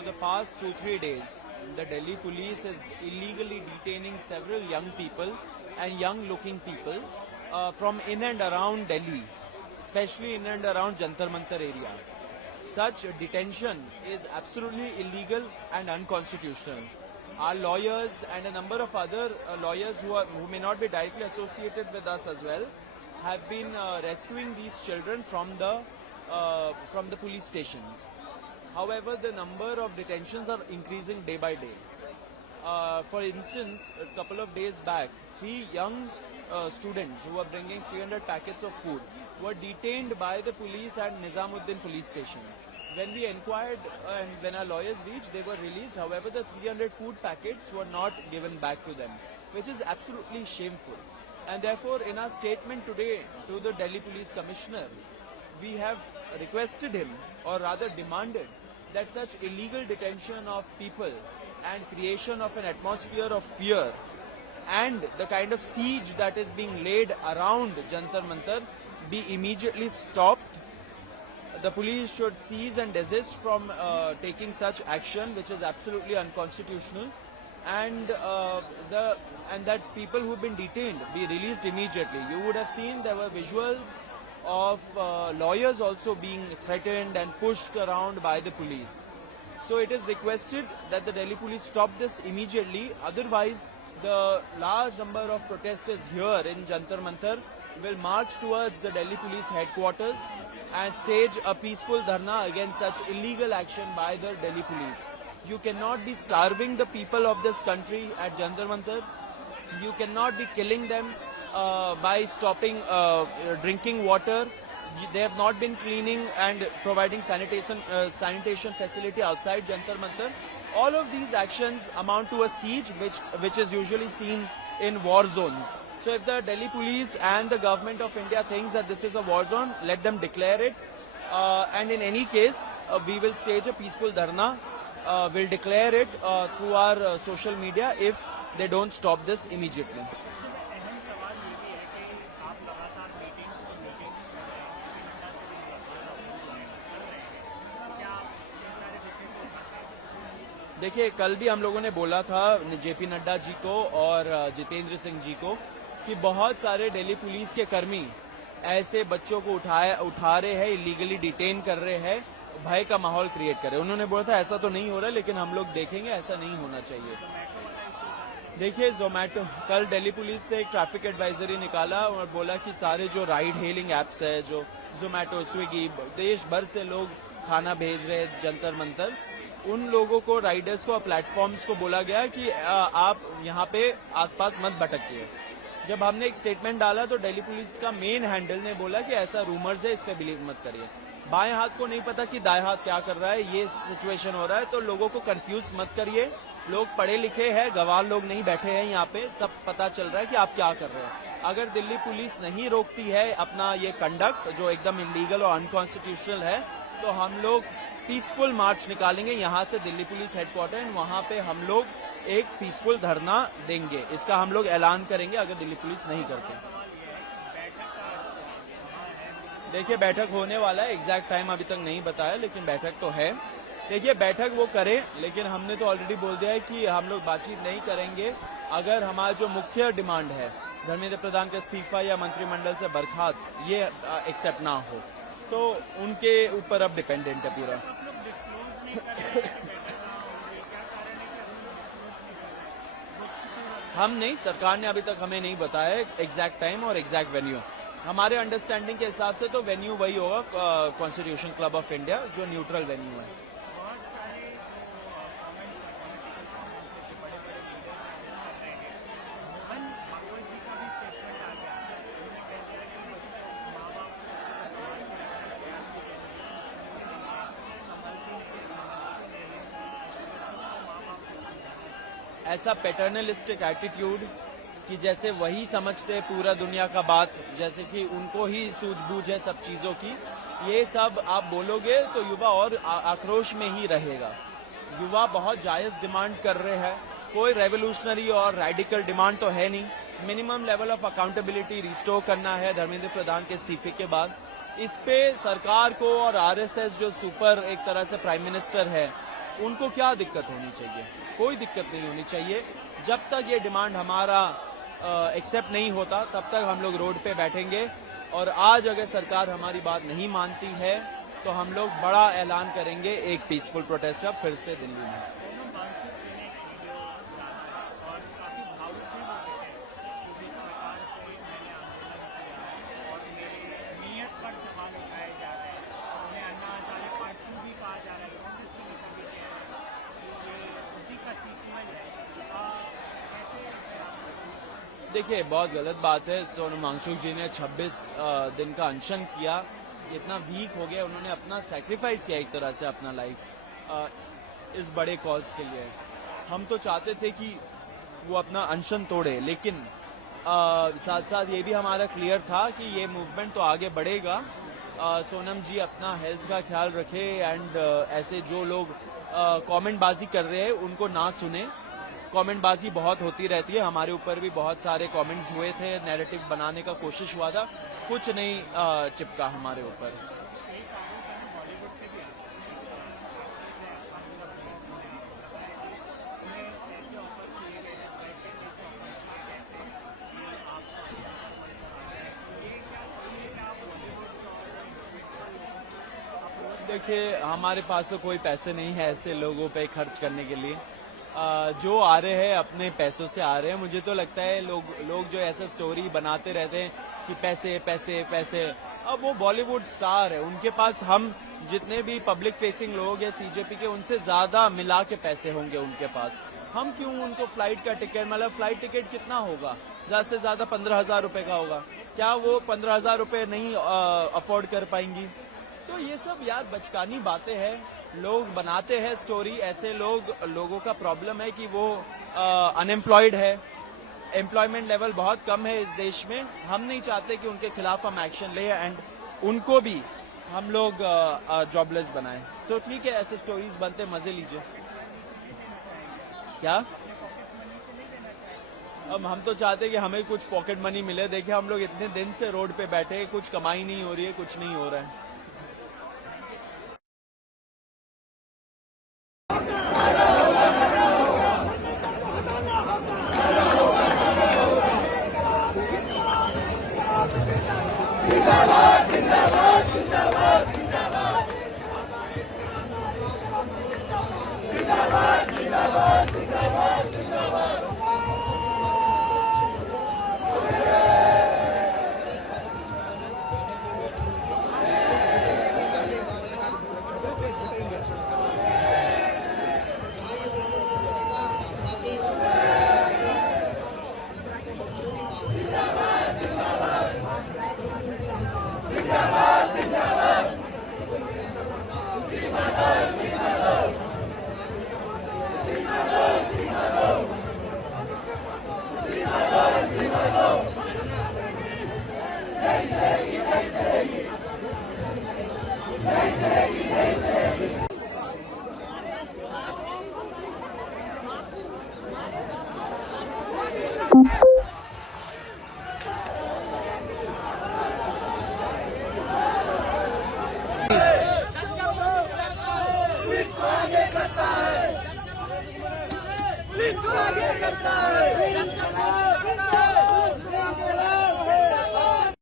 for the past 2-3 days, the Delhi police is illegally detaining several young people and young-looking people from in and around Delhi, especially in and around Jantar Mantar area. Such detention is absolutely illegal and unconstitutional. Our lawyers and a number of other lawyers who may not be directly associated with us as well have been rescuing these children from the police stations. However, the number of detentions are increasing day by day. For instance, a couple of days back, 3 young students who were bringing 300 packets of food were detained by the police at Nizamuddin police station. When we inquired and when our lawyers reached, they were released. However, the 300 food packets were not given back to them, which is absolutely shameful. And therefore, in our statement today to the Delhi Police Commissioner, we have requested him, or rather demanded, that such illegal detention of people and creation of an atmosphere of fear and the kind of siege that is being laid around Jantar Mantar be immediately stopped. The police should cease and desist from taking such action, which is absolutely unconstitutional, and that people who have been detained be released immediately. You would have seen there were visuals of lawyers also being threatened and pushed around by the police. So it is requested that the Delhi police stop this immediately. Otherwise, the large number of protesters here in Jantar Mantar will march towards the Delhi police headquarters and stage a peaceful dharna against such illegal action by the Delhi police. You cannot be starving the people of this country at Jantar Mantar. You cannot be killing them by stopping drinking water. They have not been cleaning and providing sanitation facility outside Jantar Mantar. All of these actions amount to a siege, which is usually seen in war zones. So if the Delhi police and the government of India thinks that this is a war zone, let them declare it. And in any case, we will stage a peaceful dharna. We'll declare it through our social media if they don't stop this immediately. देखिए, कल भी हम लोगों ने बोला था JP Nadda ji को और जितेंद्र सिंह जी को कि बहुत सारे दिल्ली पुलिस के कर्मी ऐसे बच्चों को उठा रहे हैं, इलीगली डिटेन कर रहे हैं, भय का माहौल क्रिएट कर रहे हैं। उन्होंने बोला था ऐसा तो नहीं हो रहा, लेकिन हम लोग देखेंगे, ऐसा नहीं होना चाहिए। देखिए, जोमेटो कल दिल्ली पुलिस से एक ट्रैफिक एडवाइजरी निकाला और बोला कि सारे जो राइड हेलिंग एप्स है, जो जोमेटो, स्विगी, देश भर से लोग खाना भेज रहे हैं जंतर मंतर, उन लोगों को, राइडर्स को, प्लेटफॉर्म्स को बोला गया कि आप यहाँ पे आसपास मत भटकिए। जब हमने एक स्टेटमेंट डाला तो दिल्ली पुलिस का मेन हैंडल ने बोला कि ऐसा रूमर्स है, इस पे बिलीव मत करिए। बाएं हाथ को नहीं पता कि दाएं हाथ क्या कर रहा है, ये सिचुएशन हो रहा है, तो लोगों को कंफ्यूज मत करिए। लोग पढ़े लिखे हैं, गवार लोग नहीं बैठे हैं यहाँ पे, सब पता चल रहा है कि आप क्या कर रहे हैं। अगर दिल्ली पुलिस नहीं रोकती है अपना ये कंडक्ट जो एकदम इलीगल और अनकॉन्स्टिट्यूशनल है, तो हम लोग पीसफुल मार्च निकालेंगे यहाँ से दिल्ली पुलिस हेडक्वार्टर, एंड वहाँ पे हम लोग एक पीसफुल धरना देंगे। इसका हम लोग ऐलान करेंगे अगर दिल्ली पुलिस नहीं करते। देखिए, बैठक होने वाला है, एग्जैक्ट टाइम अभी तक नहीं बताया, लेकिन बैठक तो है। देखिए, बैठक वो करें, लेकिन हमने तो ऑलरेडी बोल दिया है कि हम लोग बातचीत नहीं करेंगे अगर हमारा जो मुख्य डिमांड है, धर्मेंद्र प्रधान का इस्तीफा या मंत्रिमंडल से बर्खास्त, ये एक्सेप्ट ना हो, तो उनके ऊपर अब डिपेंडेंट है पूरा। हम नहीं, सरकार ने अभी तक हमें नहीं बताया एग्जैक्ट टाइम और एग्जैक्ट वेन्यू। हमारे अंडरस्टैंडिंग के हिसाब से तो वेन्यू वही होगा, कॉन्स्टिट्यूशन क्लब ऑफ इंडिया, जो न्यूट्रल वेन्यू है। ऐसा पैटर्नलिस्टिक एटीट्यूड कि जैसे वही समझते पूरा दुनिया का बात, जैसे कि उनको ही सूझबूझ है सब चीजों की, ये सब आप बोलोगे तो युवा और आक्रोश में ही रहेगा। युवा बहुत जायज डिमांड कर रहे हैं, कोई रेवोल्यूशनरी और रेडिकल डिमांड तो है नहीं। Minimum level of accountability restore करना है धर्मेंद्र प्रधान के इस्तीफे के बाद। इस पे सरकार को और आरएसएस जो सुपर एक तरह से प्राइम मिनिस्टर है, उनको क्या दिक्कत होनी चाहिए? कोई दिक्कत नहीं होनी चाहिए। जब तक ये डिमांड हमारा एक्सेप्ट नहीं होता तब तक हम लोग रोड पे बैठेंगे। और आज अगर सरकार हमारी बात नहीं मानती है तो हम लोग बड़ा ऐलान करेंगे, एक पीसफुल प्रोटेस्ट का फिर से दिल्ली में। देखिए, बहुत गलत बात है। सोनम वांगचुक जी ने 26 दिन का अनशन किया, इतना वीक हो गया, उन्होंने अपना सैक्रिफाइस किया एक तरह से अपना लाइफ इस बड़े कॉज के लिए। हम तो चाहते थे कि वो अपना अनशन तोड़े, लेकिन साथ साथ ये भी हमारा क्लियर था कि ये मूवमेंट तो आगे बढ़ेगा। सोनम जी अपना हेल्थ का ख्याल रखे एंड ऐसे जो लोग कमेंटबाजी कर रहे हैं उनको ना सुने। कमेंटबाजी बहुत होती रहती है, हमारे ऊपर भी बहुत सारे कमेंट्स हुए थे, नैरेटिव बनाने का कोशिश हुआ था, कुछ नहीं चिपका हमारे ऊपर। देखिए, हमारे पास तो कोई पैसे नहीं है ऐसे लोगों पे खर्च करने के लिए। जो आ रहे हैं अपने पैसों से आ रहे हैं। मुझे तो लगता है लोग जो ऐसा स्टोरी बनाते रहते हैं कि पैसे पैसे पैसे, अब वो बॉलीवुड स्टार है, उनके पास हम जितने भी पब्लिक फेसिंग लोग हैं सीजेपी के, उनसे ज्यादा मिला के पैसे होंगे उनके पास। हम क्यों उनको फ्लाइट का टिकट, मतलब फ्लाइट टिकट कितना होगा? ज्यादा से ज्यादा 15,000 रुपए का होगा। क्या वो 15,000 रुपए नहीं अफोर्ड कर पाएंगी? तो ये सब यार बचकानी बातें हैं, लोग बनाते हैं स्टोरी। ऐसे लोगों का प्रॉब्लम है कि वो अनएम्प्लॉयड है, एम्प्लॉयमेंट लेवल बहुत कम है इस देश में। हम नहीं चाहते कि उनके खिलाफ हम एक्शन ले एंड उनको भी हम लोग जॉबलेस बनाएं। तो ठीक है, ऐसे स्टोरीज बनते, मजे लीजिए। क्या अब हम तो चाहते कि हमें कुछ पॉकेट मनी मिले। देखिए, हम लोग इतने दिन से रोड पे बैठे, कुछ कमाई नहीं हो रही है, कुछ नहीं हो रहा है। पुलिस को आगे करता है।